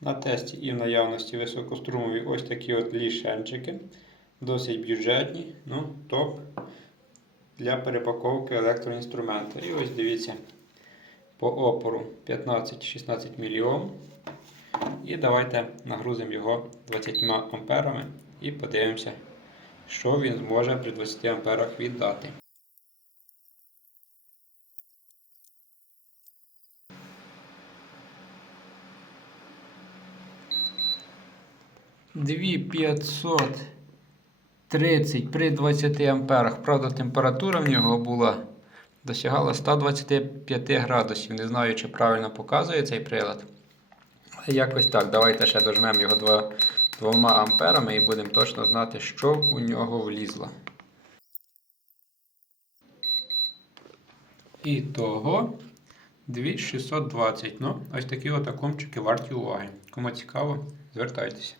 На тесті і в наявності високострумові ось такі от лішенчики. Досить бюджетні, ну, топ для перепаковки електроінструмента. І ось дивіться, по опору 15-16 мОм. І давайте нагрузимо його 20 амперами і подивимося, що він зможе при 20 амперах віддати. Дві 530 при 20 амперах. Правда, температура в нього була досягала 125 градусів. Не знаю, чи правильно показує цей прилад. Але якось так. Давайте ще дожмемо його 2, 2 амперами і будемо точно знати, що у нього влізло. І того 2620. Ну, ось такі от акумчики варті уваги. Кому цікаво, звертайтеся.